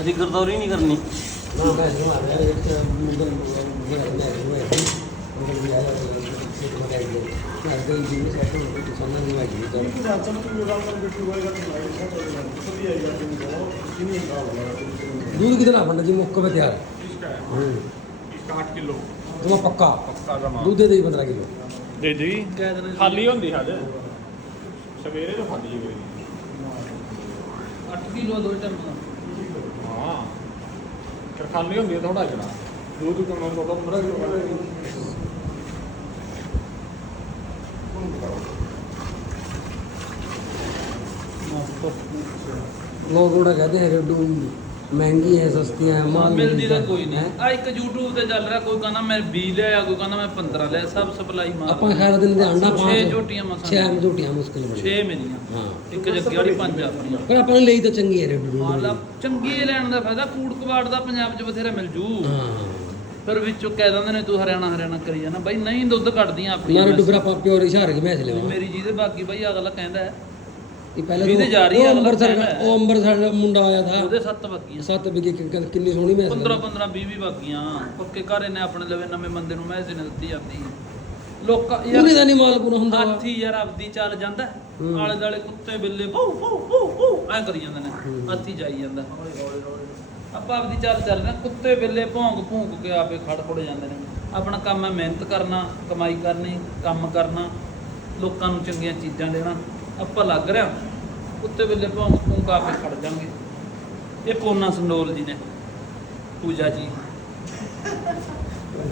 ਅਸੀਂ ਗੁਰਦੌਰੀ ਨਹੀਂ ਕਰਨੀ ਦੂਧ ਕਿਤਨਾ ਫੰਡ ਜੀ ਮੁੱਕ ਵੇ ਤਿਆਰ ਹੂੰ 60 ਕਿਲੋ ਪੱਕਾ ਪੱਕਾ ਜਮਾ ਦੂਧ ਦੇ ਦੇ 15 ਕਿਲੋ ਦੇ ਦੇ ਖਾਲੀ ਹੁੰਦੀ ਹਾਦ ਸਵੇਰੇ ਤੋਂ ਖਾਲੀ ਹੋਈ 8 ਕਿਲੋ ਦੋ ਟਰਮ ਕਰਖਾਨੀ ਹੁੰਦੀ ਹੈ ਥੋੜਾ ਜਣਾ ਦੋ ਦੋ ਕਮਰੇ ਦੋ ਦੋ ਕਮਰੇ ਕੋਈ ਨਹੀਂ ਨਾ ਤੋਂ ਲੋਗੋੜਾ ਕਹਦੇ ਹੈ ਰੱਡੂ ਹੁੰਦੀ ਹੈ ਮਹਿੰਗੀ ਐ ਸਸਤੀ ਐ ਮਾਲ ਮਿਲਦੀ ਤਾਂ ਕੋਈ ਨਹੀਂ ਆ ਇੱਕ YouTube ਤੇ ਚੱਲ ਰਿਹਾ ਕੋਈ ਕਹਿੰਦਾ ਮੈਂ 20 ਲਿਆ ਕੋਈ ਕਹਿੰਦਾ ਮੈਂ 15 ਲਿਆ ਸਭ ਸਪਲਾਈ ਮਾਰ ਆਪਾਂ ਖੈਰ ਦਿਨ ਦੇ ਅੰਡਾ ਪਾਉਂਦੇ 6 ਝੋਟੀਆਂ ਮਸਾਂ 6 ਝੋਟੀਆਂ ਮੁਸ਼ਕਲ ਬਣੀ 6 ਮਿਲੀਆਂ ਹਾਂ ਇੱਕ ਜੱਗੀ ਵਾਲੀ 5 ਆਪਣੀਆਂ ਪਰ ਆਪਾਂ ਨੂੰ ਲਈ ਤਾਂ ਚੰਗੀ ਐ ਰੇਟ ਮਤਲਬ ਚੰਗੀ ਲੈਣ ਦਾ ਫਾਇਦਾ ਫੂਡ ਕਵਾਟ ਦਾ ਪੰਜਾਬ 'ਚ ਬਥੇਰਾ ਮਿਲ ਜੂ ਹਾਂ ਪਰ ਵਿੱਚੋਂ ਕਹਿ ਦਿੰਦੇ ਨੇ ਤੂੰ ਹਰਿਆਣਾ ਹਰਿਆਣਾ ਕਰੀ ਜਾਣਾ ਬਾਈ ਨਹੀਂ ਦੁੱਧ ਕੱਢਦੀਆਂ ਆਪਣੀਆਂ ਮੇਰੇ ਡੁਗਰਾ ਪਾਪਿਓ ਰਿਸ਼ਾਰ ਕੇ ਮੈਸ ਲਿਆ ਮੇਰੀ ਜੀ ਤੇ ਬਾਕੀ ਬਾਈ ਅਗਲਾ ਕਹਿੰਦਾ ਹੈ ਇਹ ਪਹਿਲਾਂ ਤੋਂ ਜਾ ਰਹੀ ਹੈ ਅੰਮ੍ਰਿਤਸਰ ਉਹ ਅੰਮ੍ਰਿਤਸਰ ਦਾ ਮੁੰਡਾ ਆਇਆ ਥਾ ਉਹਦੇ 7 ਬੱਗੀਆਂ 7 ਬੱਗੀਆਂ ਕਿੰਨੀ ਸੋਹਣੀ ਮੈਸੇਜ 15 15 20 20 ਬੱਗੀਆਂ ਪੱਕੇ ਘਰ ਇਹਨੇ ਆਪਣੇ ਲਵੇ ਨਵੇਂ ਬੰਦੇ ਨੂੰ ਮੈਸੇਜ ਨਹੀਂ ਦਿੱਤੀ ਜਾਂਦੀ ਲੋਕਾਂ ਯਾਰ ਉਹਦੇ ਦਾ ਨਹੀਂ ਮਾਲਕ ਨੂੰ ਹੁੰਦਾ ਹਾਥੀ ਯਾਰ ਆਪਦੀ ਚੱਲ ਜਾਂਦਾ ਆਲੇ ਦਾਲੇ ਕੁੱਤੇ ਬਿੱਲੇ ਫੂ ਫੂ ਫੂ ਫੂ ਐ ਕਰੀ ਜਾਂਦੇ ਨੇ ਹਾਥੀ ਜਾਈ ਜਾਂਦਾ ਆਪਾਂ ਆਪਦੀ ਚੱਲ ਚੱਲਦੇ ਕੁੱਤੇ ਬਿੱਲੇ ਭੌਂਕ ਭੌਂਕ ਕੇ ਆਪੇ ਖੜ ਖੜ ਜਾਂਦੇ ਨੇ ਆਪਣਾ ਕੰਮ ਹੈ ਮਿਹਨਤ ਕਰਨਾ ਕਮਾਈ ਕਰਨੀ ਕੰਮ ਕਰਨਾ ਲੋਕਾਂ ਨੂੰ ਚੰਗੀਆਂ ਚੀਜ਼ਾਂ ਦੇਣਾ ਆਪਾਂ ਲੱਗ ਰਿਹਾ ਉੱਤੇ ਵੇਲੇ ਭੌਂ ਭੂੰ ਕਾ ਕੇ ਖੜ ਜਾਾਂਗੇ ਇਹ ਕੋਨਾ ਸੰਡੋਲ ਜੀ ਨੇ ਪੂਜਾ ਜੀ